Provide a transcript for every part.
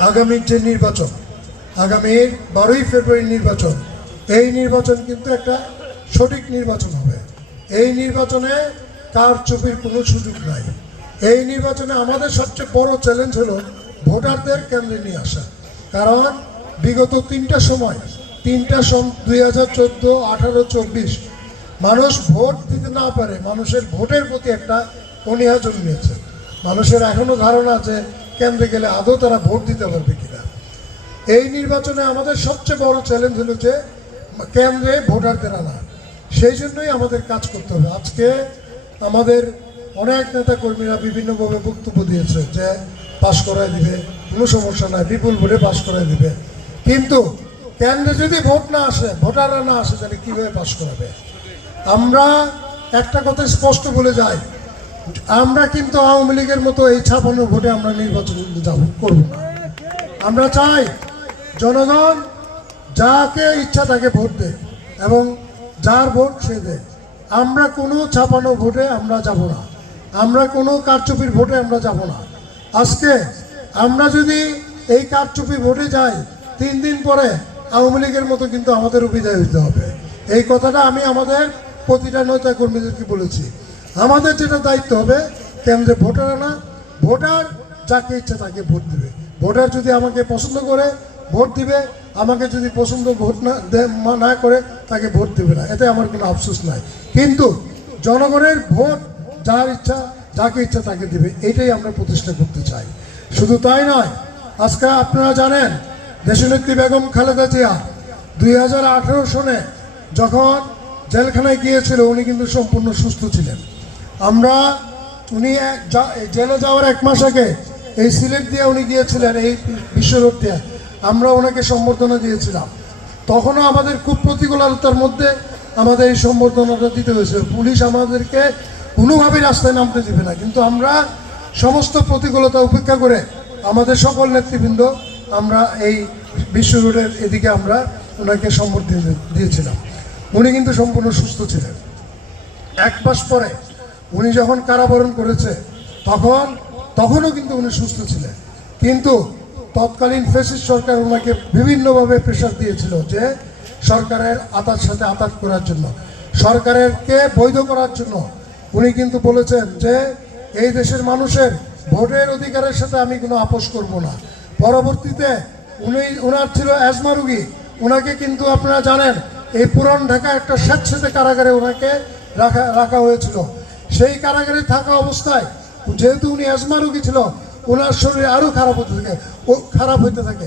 আগামীর যে নির্বাচন, আগামীর 12ই ফেব্রুয়ারি নির্বাচন, এই নির্বাচন কিন্তু একটা সঠিক নির্বাচন হবে। এই নির্বাচনে কারচুপির কোনো সুযোগ নাই। এই নির্বাচনে আমাদের সবচেয়ে বড় চ্যালেঞ্জ হলো ভোটারদের কেন্দ্রে নিয়ে আসা। কারণ বিগত তিনটা 2014, 18, 24 মানুষ ভোট দিতে না পারে, মানুষের ভোটের প্রতি একটা অনীহা জন্মিয়েছে। মানুষের এখনও ধারণা যে কেন্দ্রে গেলে আদৌ তারা ভোট দিতে পারবে কিনা। এই নির্বাচনে আমাদের সবচেয়ে বড় চ্যালেঞ্জ হলো যে কেন্দ্রে ভোটারদের আনা। সেই জন্যই আমাদের কাজ করতে হবে। আজকে আমাদের অনেক নেতা কর্মীরা বিভিন্নভাবে বক্তব্য দিয়েছে যে পাশ করায় দিবে, কোনো সমস্যা নাই, বিপুল ভোটে পাশ করায় দিবে। কিন্তু কেন্দ্রে যদি ভোট না আসে, ভোটাররা না আসে, তাহলে কীভাবে পাশ করাবে? আমরা একটা কথা স্পষ্ট বলে যাই, আমরা কিন্তু আওয়ামী লীগের মতো এই 56 ভোটে আমরা নির্বাচন করব না। আমরা চাই জনগণ যাকে ইচ্ছা তাকে ভোট দেয় এবং যার ভোট সে দেয়। আমরা কোনো 56 ভোটে আমরা যাব না, আমরা কোনো কারচুপির ভোটে আমরা যাব না। আজকে আমরা যদি এই কারচুপি ভোটে যাই, 3 দিন পরে আওয়ামী লীগের মতো কিন্তু আমাদেরও বিদায় হইতে হবে। এই কথাটা আমি আমাদের প্রতিটা নেতা কর্মীদেরকে বলেছি। আমাদের যেটা দায়িত্ব হবে, কেন্দ্রে ভোটার আনা, ভোটার যাকে ইচ্ছা তাকে ভোট দেবে। ভোটার যদি আমাকে পছন্দ করে ভোট দিবে, আমাকে যদি পছন্দ ভোট না করে তাকে ভোট দেবে না, এতে আমার কোনো আফসোস নাই। কিন্তু জনগণের ভোট যার ইচ্ছা, যাকে ইচ্ছা তাকে দিবে, এটাই আমরা প্রতিষ্ঠা করতে চাই। শুধু তাই নয়, আজকে আপনারা জানেন দেশনেত্রী বেগম খালেদা জিয়া 2018 সনে যখন জেলখানায় গিয়েছিল, উনি কিন্তু সম্পূর্ণ সুস্থ ছিলেন। উনি জেলে যাওয়ার 1 মাস আগে এই সিলেট দিয়ে উনি গিয়েছিলেন, এই বিশ্ব রোড দিয়ে আমরা ওনাকে সম্বর্ধনা দিয়েছিলাম। তখনও আমাদের খুব প্রতিকূলতার মধ্যে আমাদের এই সম্বর্ধনাটা দিতে হয়েছে। পুলিশ আমাদেরকে কোনোভাবেই রাস্তায় নামতে দিবে না, কিন্তু আমরা সমস্ত প্রতিকূলতা উপেক্ষা করে আমাদের সকল নেতৃবৃন্দ আমরা এই বিশ্ব রোডের এদিকে আমরা ওনাকে সম্বর্ধনা দিয়েছিলাম। উনি কিন্তু সম্পূর্ণ সুস্থ ছিলেন। 1 মাস পরে উনি যখন কারাবরণ করেছে, তখনও কিন্তু উনি সুস্থ ছিলেন। কিন্তু তৎকালীন ফ্যাসিস্ট সরকার ওনাকে বিভিন্নভাবে প্রেশার দিয়েছিল যে সরকারের সাথে আঘাত করার জন্য, সরকারকে বৈধ করার জন্য। উনি কিন্তু বলেছেন যে এই দেশের মানুষের ভোটের অধিকারের সাথে আমি কোনো আপোষ করব না। পরবর্তীতে ওনার ছিল অ্যাজমা রোগী, ওনাকে কিন্তু আপনারা জানেন এই পুরান ঢাকা একটা স্বেচ্ছাসেবী কারাগারে ওনাকে রাখা হয়েছিল। সেই কারাগারে থাকা অবস্থায় যেহেতু উনি অ্যাজমা রোগী ছিল, ওনার শরীর আরও খারাপ হইতে থাকে।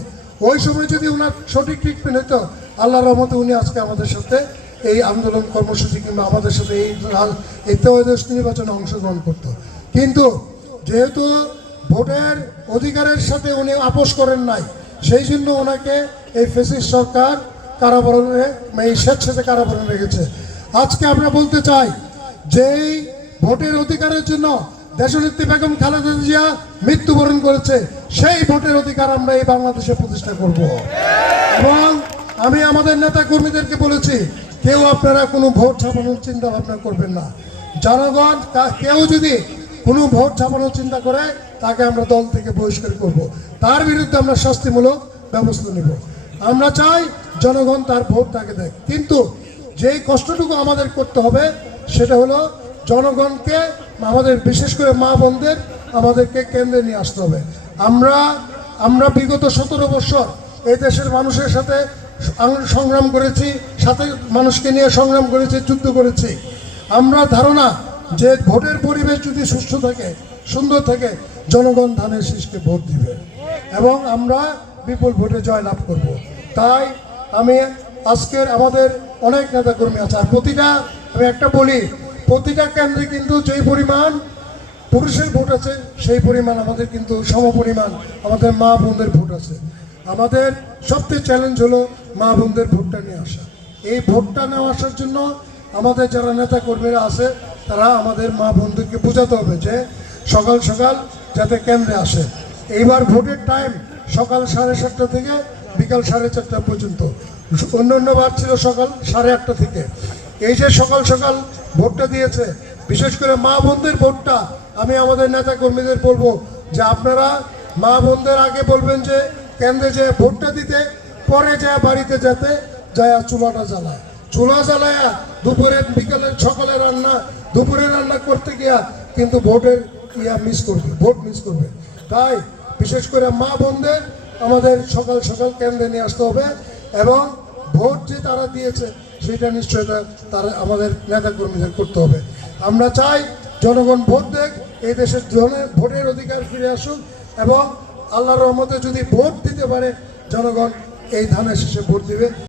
ওই সময় যদি ওনার সঠিক ট্রিটমেন্ট হতো, আল্লাহর রহমতে উনি আজকে আমাদের সাথে এই আন্দোলন কর্মসূচি কিংবা আমাদের সাথে এই ত্রয়োদশ নির্বাচনে অংশগ্রহণ করত। কিন্তু যেহেতু ভোটের অধিকারের সাথে উনি আপোষ করেন নাই, সেই জন্য ওনাকে এই ফ্যাসিস্ট সরকার কারাবরণে, এই স্বেচ্ছাসেবী কারাবরণে রেখেছে। আজকে আমরা বলতে চাই যে এই ভোটের অধিকারের জন্য দেশনেত্রী বেগম খালেদা জিয়া মৃত্যুবরণ করেছে, সেই ভোটের অধিকার আমরা এই বাংলাদেশে প্রতিষ্ঠা করব। এবং আমি আমাদের নেতা কর্মীদেরকে বলেছি, কেউ আপনারা কোনো ভোট ছাপানোর চিন্তা ভাবনা করবেন না। জনগণ কেউ যদি কোনো ভোট ছাপানোর চিন্তা করে, তাকে আমরা দল থেকে বহিষ্কার করব, তার বিরুদ্ধে আমরা শাস্তিমূলক ব্যবস্থা নেব। আমরা চাই জনগণ তার ভোট তাকে দেয়। কিন্তু যেই কষ্টটুকু আমাদের করতে হবে সেটা হলো জনগণকে, আমাদের বিশেষ করে মা বোনদের আমাদেরকে কেন্দ্রে নিয়ে আসতে হবে। আমরা বিগত 17 বছর এই দেশের মানুষের সাথে সংগ্রাম করেছি, সাথে মানুষকে নিয়ে সংগ্রাম করেছি, যুদ্ধ করেছি। আমরা ধারণা যে ভোটের পরিবেশ যদি সুস্থ থাকে, সুন্দর থাকে, জনগণ ধানের শীষকে ভোট দিবে এবং আমরা বিপুল ভোটে জয়লাভ করব। তাই আমি আজকের আমাদের অনেক নেতাকর্মী আছে, আর আমি একটা বলি, প্রতিটা কেন্দ্রে কিন্তু যেই পরিমাণ পুরুষের ভোট আছে, সেই পরিমাণ আমাদের কিন্তু সমপরিমাণ আমাদের মা বোনদের ভোট আছে। আমাদের সবচেয়ে চ্যালেঞ্জ হলো মা বোনদের ভোটটা নিয়ে আসা। এই ভোটটা নেওয়া আসার জন্য আমাদের যারা নেতা কর্মীরা আছে, তারা আমাদের মা বোনদেরকে বোঝাতে হবে যে সকাল সকাল যাতে কেন্দ্রে আসে। এইবার ভোটের টাইম সকাল 7:30 থেকে বিকাল 4:30 পর্যন্ত, অন্যান্যবার ছিল সকাল 8:30 থেকে। এই যে সকাল সকাল ভোটটা দিয়েছে, বিশেষ করে মা বোনদের ভোটটা আমি আমাদের নেতা কর্মীদের বলবো যে আপনারা মা বোনদের আগে বলবেন যে কেন্দ্রে যে ভোটটা দিতে, পরে যা বাড়িতে যেতে যায় চুলাটা জ্বালায়, চুলা জ্বালায়া দুপুরে বিকালের সকালে রান্না, দুপুরে রান্না করতে গিয়া কিন্তু ভোটের মিস করবে, ভোট মিস করবে। তাই বিশেষ করে মা বোনদের আমাদের সকাল সকাল কেন্দ্রে নিয়ে আসতে হবে এবং ভোট যে তারা দিয়েছে সেটা নিশ্চয়তা তারা আমাদের নেতাকর্মীদের করতে হবে। আমরা চাই জনগণ ভোট দেখ, এই দেশের ভোটের অধিকার ফিরে আসুক এবং আল্লাহর রহমতে যদি ভোট দিতে পারে জনগণ এই ধানের শেষে ভোট দিবে।